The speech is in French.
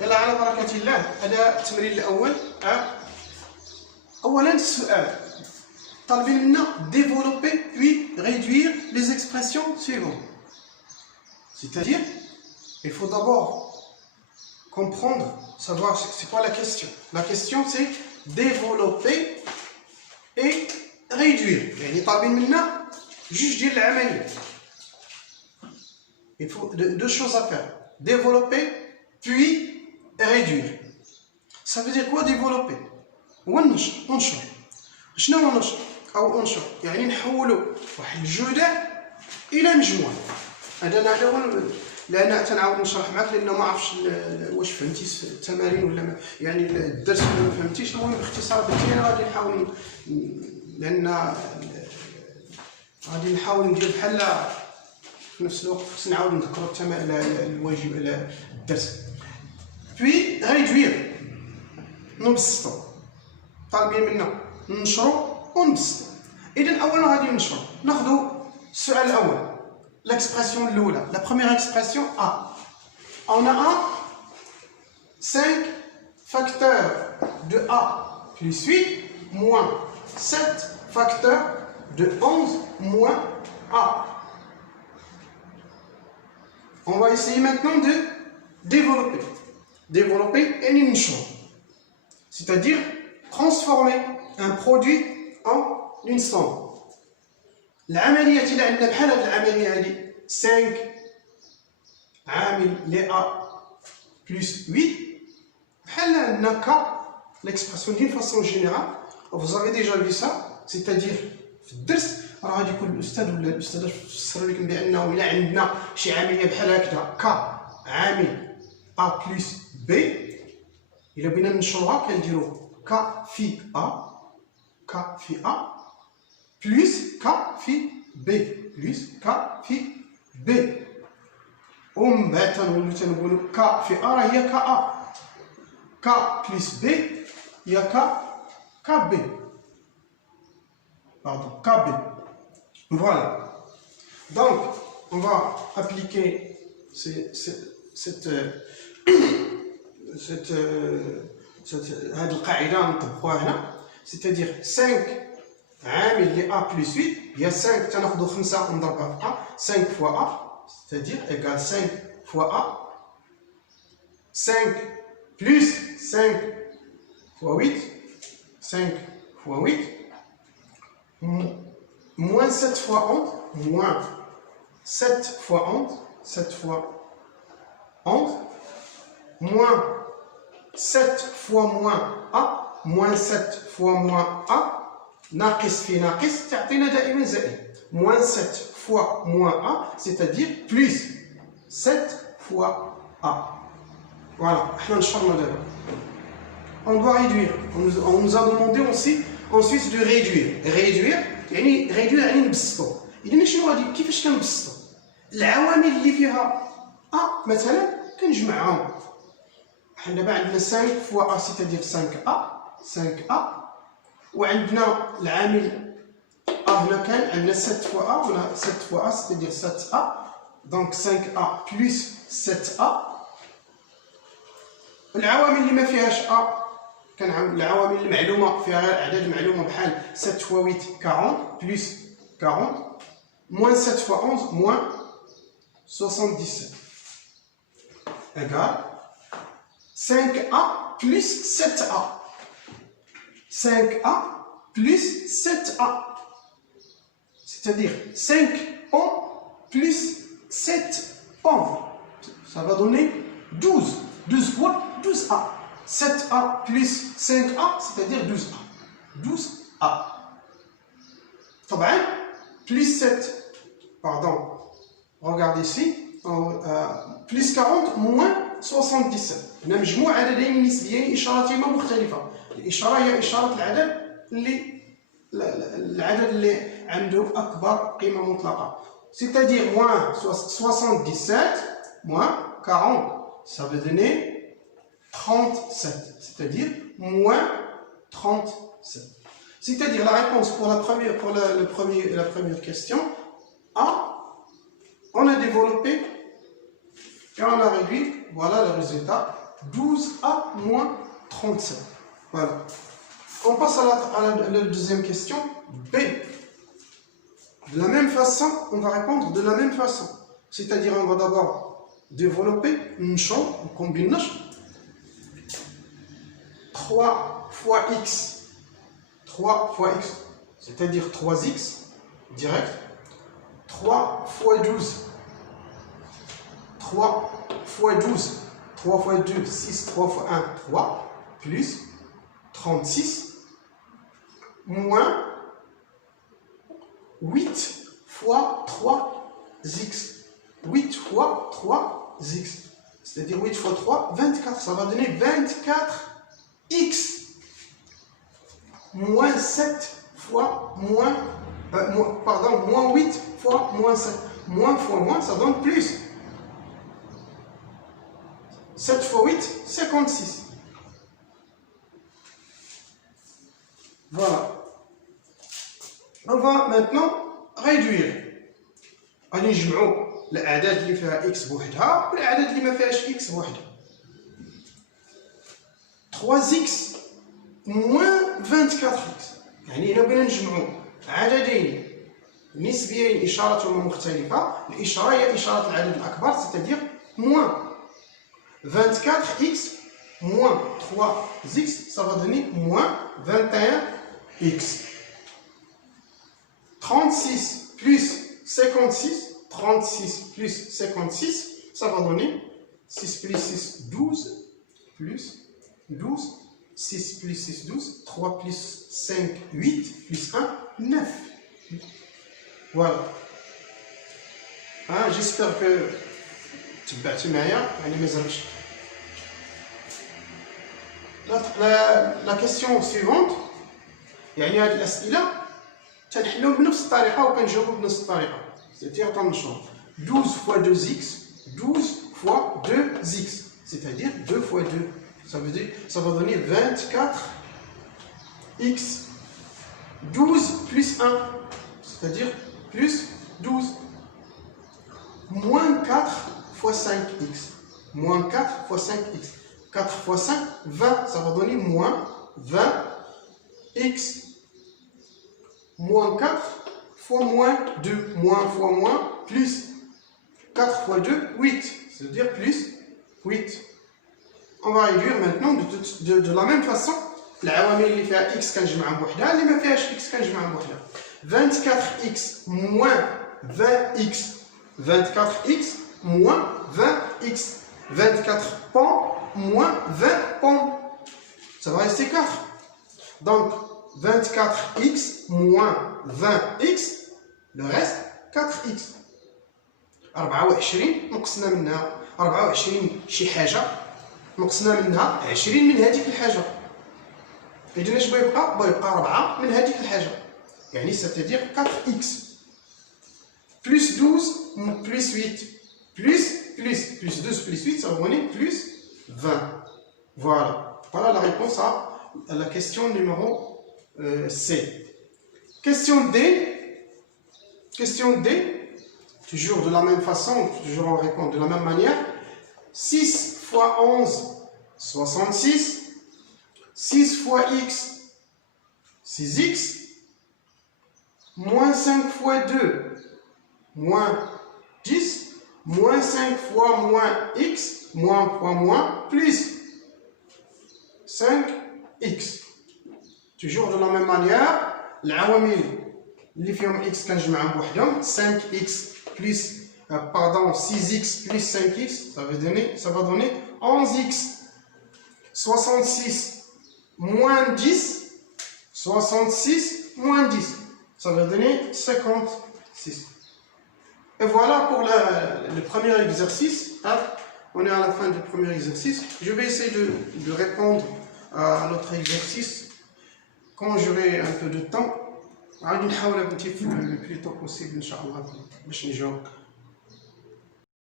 يلا على بركة الله. هذا التمرين الأول. أولا السؤال طالبين منا développer puis réduire les expressions suivantes. C'est-à-dire, il faut d'abord comprendre, savoir c'est quoi la question. La question c'est développer et réduire. يعني طالبين منا جوج ديال العملية. Il faut deux choses à faire. Développer puis réduire. Ça veut dire quoi développer؟ هو انشر. شنو هو نشر او انشر؟ يعني نحولوا واحد الجدع الى مجموعه. هذا هو. لا تنعاود نشرح معك لانه ما عرفتش واش فهمتي التمارين ولا ما، يعني الدرس ولا ما فهمتيش. المهم باختصار درتي انا غادي نحاول، لان غادي نحاول ندير بحال في نفس الوقت خصني نعاود نذكر الواجب على الدرس. puis réduire نبسطو. طالبين منا ننشرو ونبسطو. اذا اولا غادي ننشرو. ناخذ السؤال الاول، l'expression الاولى، la première expression a. On a 5 facteurs de a plus 8 moins 7 facteurs de 11 moins a. On va essayer maintenant de développer. Développer et ننشرو. C'est-à-dire transformer un produit en une somme. العملية اللي عندنا بحال هاد العملية هادي 5 عامل ل A plus 8 بحال عندنا K. L'expression d'une façon générale, vous avez déjà vu ça, c'est-à-dire في الدرس راه غادي يكون الأستاذ ولا الأستاذة فسروا لكم بأنه إلا عندنا شي عملية بحال هكذا K عامل A plus B، إلا بغينا ننشروها كنديرو K في A، K في A plus K في B plus K في B. ومن بعد تنقولو K في A راه هي KA، K plus B هي KB. Pardon, KB. Voilà. Donc, on va appliquer هذه القاعدة نطبقوها هنا. c'est-à-dire 5 عامل ل A plus 8 هي 5 تناخذوا 5 ونضربها في A، 5 fois A c'est-à-dire égale 5 fois A. 5 plus 5 fois 8 5 fois 8 moins 7 fois 11 moins 7 fois 11 7 fois 11 moins 7 fois moins A moins 7 fois moins A ناقص في ناقص تعطينا دائما زائد. moins 7 fois moins A c'est-à-dire plus 7 fois A. Voilà, احنا نشرنا دابا. On doit réduire. On nous a demandé aussi ensuite de réduire. Réduire يعني نبسطو. إذا شنو غادي كيفاش كنبسطو؟ العوامل اللي فيها A مثلا كنجمعهم. حنا دابا عندنا 5 fois A c'est-à-dire 5A وعندنا العامل A هنا كان عندنا 7 fois A ولا 7 fois A c'est-à-dire 7A donc 5A plus 7A. العوامل اللي ما فيهاش A كان العوامل المعلومة فيها غير أعداد معلومة بحال 7 fois 8 40 plus 40 moins 7 fois 11 moins 77 égale 5A plus 7A. 5A plus 7A. C'est-à-dire 5 pommes plus 7 pommes. Ça va donner 12. 12 quoi? 12A. 7A plus 5A, c'est-à-dire 12A. 12A. طبعا plus 7. Pardon. Regardez ici. Plus 40 moins 77. هنا مجموع عددين نسبيين إشارتهما مختلفة. الإشارة هي إشارة العدد اللي عنده أكبر قيمة مطلقة. C'est-à-dire moins 77 moins 40. Ça veut donner 37. C'est-à-dire moins 37. C'est-à-dire la réponse pour la première question A, on a développé et on a réduit. Voilà le résultat. 12a moins 37. Voilà. On passe à la deuxième question. B. De la même façon, on va répondre de la même façon. C'est-à-dire, on va d'abord développer une chose, on combine 3 fois x. 3 fois x, c'est-à-dire 3x, direct. 3 fois 12. 3 fois 12. 3 fois 2, 6. 3 fois 1, 3. Plus 36. Moins 8 fois 3x. 8 fois 3x. C'est-à-dire 8 fois 3, 24. Ça va donner 24x. Moins 7 fois moins 8 fois moins 7. Moins fois moins, ça donne plus. 7 fois 8, 56. Voilà. On va maintenant réduire. غادي نجمعوا الاعداد اللي فيها x بوحدها والاعداد اللي ما فيهاش x بوحدها. 3x moins 24x. يعني إلا بغينا نجمعوا عددين نسبيين إشارتهما مختلفة، الإشارة هي إشارة العدد الأكبر، c'est-à-dire moins 24x moins 3x, ça va donner moins 21x. 36 plus 56, 36 plus 56, ça va donner 6 plus 6, 12, plus 12, 6 plus 6, 12, 3 plus 5, 8, plus 1, 9. Voilà. Hein, j'espère que تبعتوا معايا يعني ما زالش. La question suivante يعني هذه الأسئلة تنحلوهم بنفس الطريقة وكنجاوبوا بنفس الطريقة. C'est-à-dire تنشروا 12 fois 2x, 12 fois 2x, c'est-à-dire 2 fois 2. Ça va donner 24x. 12 plus 1, c'est-à-dire plus 12. Moins 4 fois 5x. Moins 4 fois 5x. 4 fois 5, 20. Ça va donner moins 20x. Moins 4 fois moins 2. Moins fois moins, plus 4 fois 2, 8. C'est-à-dire plus 8. On va réduire maintenant de la même façon. العوامل اللي فيها x كنجمعها بوحدها، اللي ما فيهاش x كنجمعها بوحدها. 24x moins 20x. 24x moins 20x. 24 pommes moins 20 pommes. Ça va rester 4. Donc 24x moins 20x, le reste 4x. 24 نقصنا منها 24 شي حاجة، نقصنا منها 20 من هذيك الحاجة. إذن اش بغا يبقى 4 من هذيك الحاجة. يعني c'est-à-dire 4x. Plus 12 plus 8 plus 12 plus 8, ça va donner plus 20. Voilà. Voilà la réponse à la question numéro C. Question D. Question D. Toujours de la même façon, toujours on répond de la même manière. 6 fois 11, 66. 6 fois x, 6x. Moins 5 fois 2, moins 10. Moins 5 fois moins x, moins fois moins, plus 5x. Toujours de la même manière, العوامل اللي فيهم x كنجمعهم بوحدهم. 5x plus, 6x plus 5x, ça va donner 11x. 66 moins 10, 66 moins 10, ça va donner 56. Et voilà pour le premier exercice. On est à la fin du premier exercice. Je vais essayer de répondre à l'autre exercice quand j'aurai un peu de temps. غادي نحاول نتيف le plus tôt possible إن شاء الله باش نجاوب.